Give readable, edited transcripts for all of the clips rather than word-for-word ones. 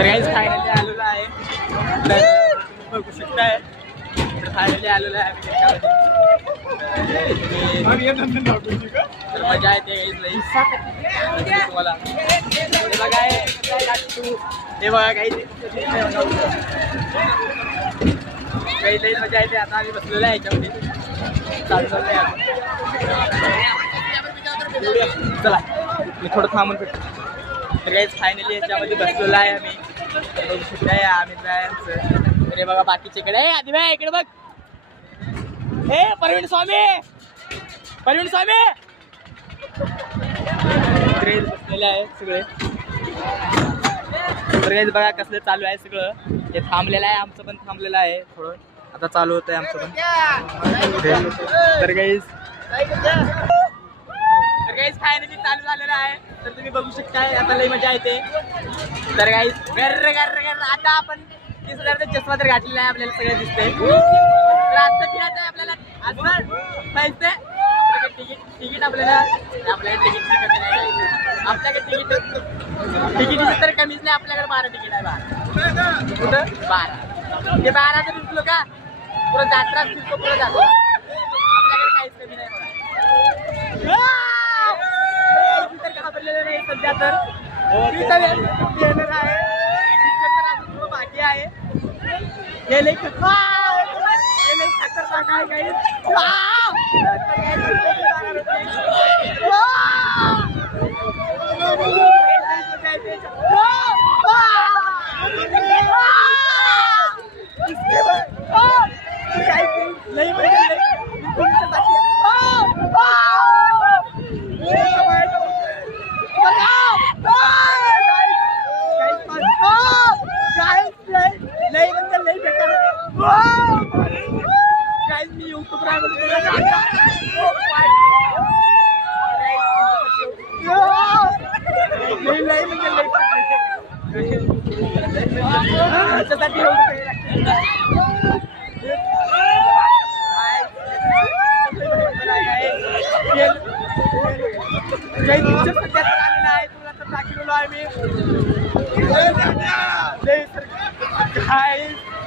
तर काहीच फायनली आलेलो आहे. तर बघू शकताय फायनली आलेलो आहे तर मजा येते तुम्हाला. हे बघा हे बघा काही लई मजा येते. आता आम्ही बसलेलो आहे याच्यामध्ये चालू चाललंय चला मी थोडं थांबून भेटतो. तर काहीच फायनली याच्यामध्ये बसलेलो आहे आम्ही. बघू शकताय आम्ही जायचं. अरे बघा बाकीचे इकडे आधी बाय इकडे बघ. हे परवीण स्वामी क्रेज बसलेले आहे सगळे. क्रेज बघा कसलं चालू आहे सगळं. हे थांबलेलं आहे आमचं पण थांबलेलं आहे थोडं. आता चालू होतंय आमचं पण. तर गाईज फायनली चालू झालेलं आहे. तर तुम्ही बघू शकताय आता लई मजा येते. तर गाईज गर्र आता आपण 30,000चा चष्मा तर घातलेला आहे आपल्याला सगळं दिसतंय. तर आजचं फिरायचं आहे आपल्याला. आज पैसे तिकीट आपल्याला तिकीट कमी नाही. आपल्याकडे तिकीट तर कमीच नाही. आपल्याकडे 12 तिकीट आहे. 12 कुठं 12 ते 12चं दिसलो का पुरं जात्रा दिसतो पुरं जातो. आपल्याकडे काहीच कमी नाही बघा. तर घाबरलेलं नाही सध्या. तर येणार आहे पिक्चर तर अजून थोडं बाकी आहे. हे लई खतरनाक आहे काही.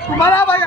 तुम्हाला बघा